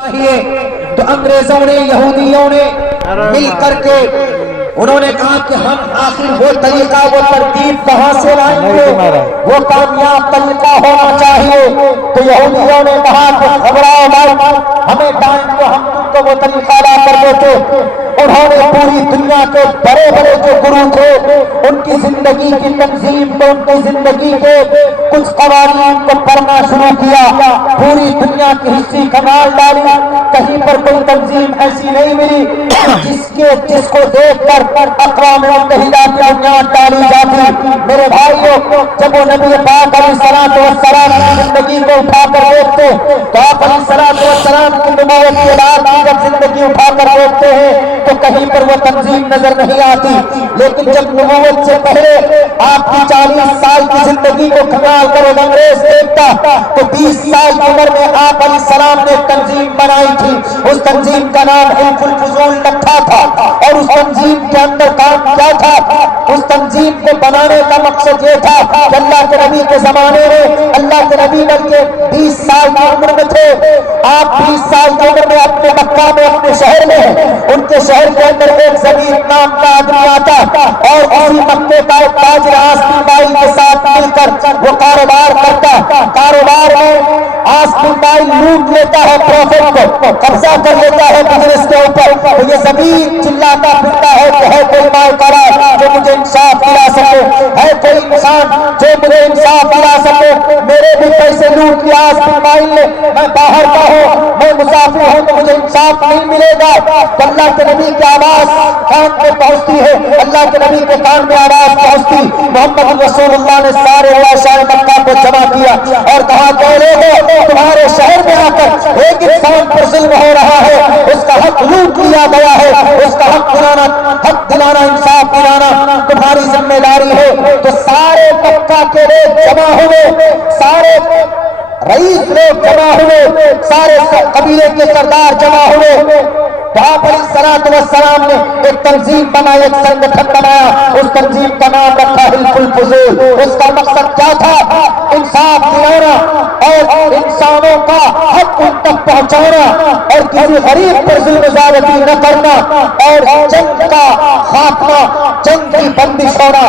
تو انگریزوں نے یہودیوں نے مل کر کے انہوں نے کہا کہ ہم آخر وہ طریقہ وہ ترتیب کہاں سے لائیں گے، وہ کامیاب طریقہ ہونا چاہیے۔ تو یہودیوں نے کہا کہ گھبراؤ مت، ہمیں ٹائم کو ہم تم کو وہ طریقہ لا کر دیتے۔ انہوں نے پوری دنیا کے بڑے بڑے جو گرو تھے ان کی زندگی کی تنظیم کو، ان کی زندگی کے کچھ قوانین کو پڑھنا شروع کیا، پوری دنیا کی ہسٹری کمال ڈالی، کہیں پر کوئی تنظیم ایسی نہیں ملی جس کو دیکھ کر اقوام متحدہ کی بنیاد ڈالی جاتی۔ میرے بھائیوں، جب وہ نبی پاک علیہ الصلوۃ والسلام کی زندگی کو اٹھا کر دیکھتے تو آپ علیہ الصلوۃ والسلام کی نبوت کے بعد کی جب زندگی اٹھا کر دیکھتے ہیں تو کہیں پر وہ تنظیم نظر نہیں آتی، لیکن جب نبوت سے پہلے آپ کی 40 سال کی زندگی کو کھنگال کر ایک انگریز دیکھتا تو 20 سال کی عمر میں آپ علیہ السلام نے ایک تنظیم بنائی تھی، اس تنظیم کا نام حلف الفضول رکھا تھا، اور اس تنظیم کے اندر کام کیا تھا؟ اس تنظیم کو بنانے کا مقصد یہ تھا کہ اللہ کے نبی کے زمانے میں، اللہ کے نبی بلکہ 20 سال کی عمر میں تھے، آپ 20 سال کی عمر میں اپنے مکہ میں اپنے شہر میں ہیں، ان کے شہر کے اندر ایک زمین نام کا آدمی آتا اور اسی مکے کا ایک تاجر آسمی بائی کے ساتھ مل کر وہ کاروبار کرتا، کاروبار میں آسمی بائی لوٹ لیتا ہے پروفٹ کو، قبضہ کر لیتا ہے بزنس کے اوپر، تو یہ زمین چلاتا پھرتا ہے کہ ہے کوئی مالکارہ جو مجھے انصاف دلا سکے، ہے کوئی انسان جو مجھے انصاف دلا سکے، میرے بھی پیسے لوٹ لیا آسمی بائی نے، میں باہر کا ہوں، میں مسافر ہوں تو مجھے انصاف نہیں ملے گا۔ تو اللہ کے نبی کی آواز کان میں پہنچتی ہے، اللہ کے نبی کے کان میں آواز پہنچتی، محمد رسول اللہ نے سارے عشائر مکہ کو جمع کیا اور کہا کہ لوگوں، تمہارے شہر میں آ کر ایک انسان پر ظلم ہو رہا ہے، اس کا حق لوٹ لیا گیا ہے، اس کا حق دلانا انصاف دلانا تمہاری ذمہ داری ہے۔ تو سارے مکہ کے لوگ جمع ہوئے، سارے رئیس لوگ جمع ہوئے، سارے قبیلے کے سردار جمع ہوئے، تو آپ علیہ الصلوۃ والسلام نے ایک تنظیم بنائی، ایک سنگٹھن بنایا، اس تنظیم کا نام رکھا حلف الفضول۔ اس کا مقصد کیا تھا؟ انصاف دلانا اور انسانوں کا حق ان تک پہنچانا اور کسی غریب پر ظلم زیادتی نہ کرنا اور جنگ کا خاتمہ، جنگ کی بندش ہونا۔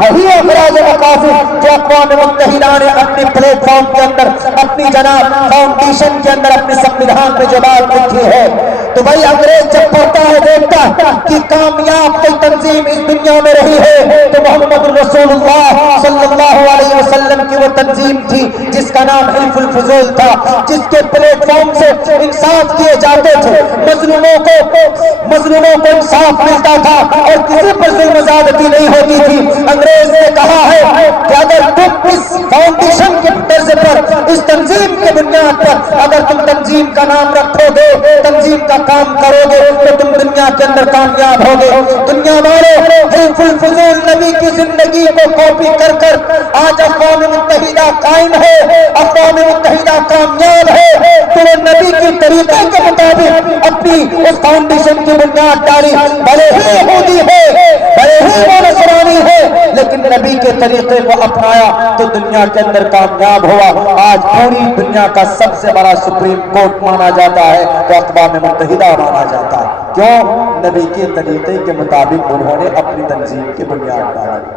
وہی اخراج مقاصد جو اقوام متحدہ نے اپنی پلیٹ فارم کے اندر، اپنی جناب فاؤنڈیشن کے اندر، اپنے سنویدھان میں جو بات لکھی ہے۔ تو بھائی انگریز جب پڑھتا ہے دیکھتا کہ کامیاب کوئی تنظیم اس دنیا میں رہی ہے تو محمد رسول اللہ صلی اللہ علیہ وسلم کی وہ تنظیم تھی جس کا نام حلف الفضول تھا، جس کے پلیٹ فارم سے انصاف کیے جاتے تھے، مظلوموں کو انصاف ملتا تھا اور کسی پر ظلم زیادتی نہیں ہوتی تھی۔ انگریز نے کہا ہے کہ اگر تم اس فاؤنڈیشن کے طرز پر، اس تنظیم کے بنیاد پر اگر تم تنظیم کا نام رکھو گے، تنظیم کا کام کرو گے تو تم دنیا کے اندر کامیاب ہوگے۔ دنیا والوں، حلف الفضول نبی کی زندگی کو کاپی کر کر آج اقوام متحدہ قائم ہے، اقوام متحدہ کامیاب ہے، تو وہ نبی کی طریقے کے مطابق اپنی اس فاؤنڈیشن کی بنیاد ڈالی، بھلے ہی یہودی ہے، بھلے ہی وہ نصرانی ہے، لیکن نبی کے طریقے کو اپنایا تو دنیا کے اندر کامیاب ہوا۔ آج پوری دنیا کا سب سے بڑا سپریم کورٹ مانا جاتا ہے تو اقوام متحدہ مانا جاتا ہے، کیوں؟ نبی کے طریقے کے مطابق انہوں نے اپنی تنظیم کی بنیاد ڈالی۔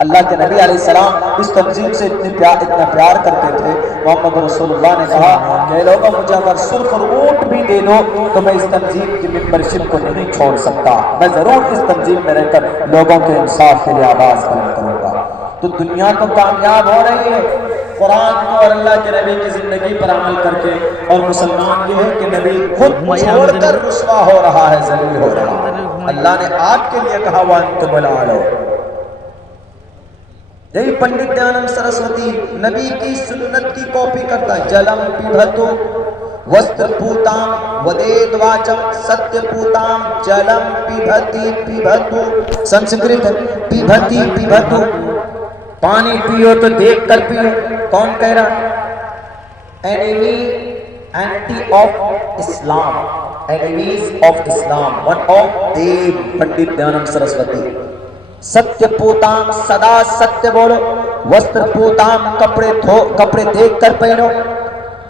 اللہ کے نبی علیہ السلام اس تنظیم سے اتنا پیار کرتے تھے، محمد رسول اللہ نے کہا کہ لوگوں مجھے اگر سرخ اونٹ بھی دے دو تو میں اس تنظیم کی ممبرشپ کو نہیں چھوڑ سکتا، میں ضرور اس تنظیم میں رہ کر لوگوں کے انصاف کے لیے آواز بلند کروں گا۔ تو دنیا تو کامیاب ہو رہی ہے قرآن کو اور اللہ کے نبی کی زندگی پر عمل کر کے، اور مسلمان یہ ہے کہ نبی خود چھوڑ کر رسوا ہو رہا ہے، ذلیل ہو رہا ہے۔ اللہ نے آپ کے لیے کہا وَأَنْتُمُ الْأَعْلَوْنَ۔ یہی پنڈت دیانند سرسوتی نبی کی سنت کی کاپی کرتا ہے، جلم پیبھتو وستر پوتام ودید واچم ستیہ پوتام جلم پیبھتی پیبھتو، سنسکرت ہے پیبھتی پیبھتو، پانی پیو تو دیکھ کر پیو۔ کون کہہ رہا؟ Enemy anti of Islam, enemies of Islam, one of دیو پنڈت دیانند سرسوتی۔ ستیہ پوتام، سدا ستیہ بولو، وستر پوتام، کپڑے دیکھ کر پہنو،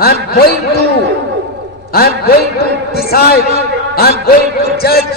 I am going to decide, I am going to judge।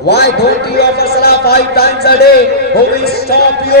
Why don't you offer salah 5 times a day? Who will stop you?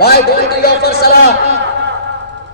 Why don't you offer salah?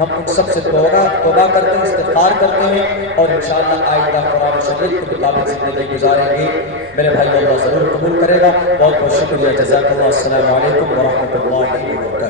ہم ان سب سے توبہ کرتے ہیں، استغفار کرتے ہیں اور انشاءاللہ آئندہ قرآن شریف کے مطابق زندگی گزاریں گے۔ میرے بھائی اللہ ضرور قبول کرے گا۔ بہت بہت شکریہ، جزاک اللہ، السلام علیکم ورحمۃ اللہ وبرکاتہ۔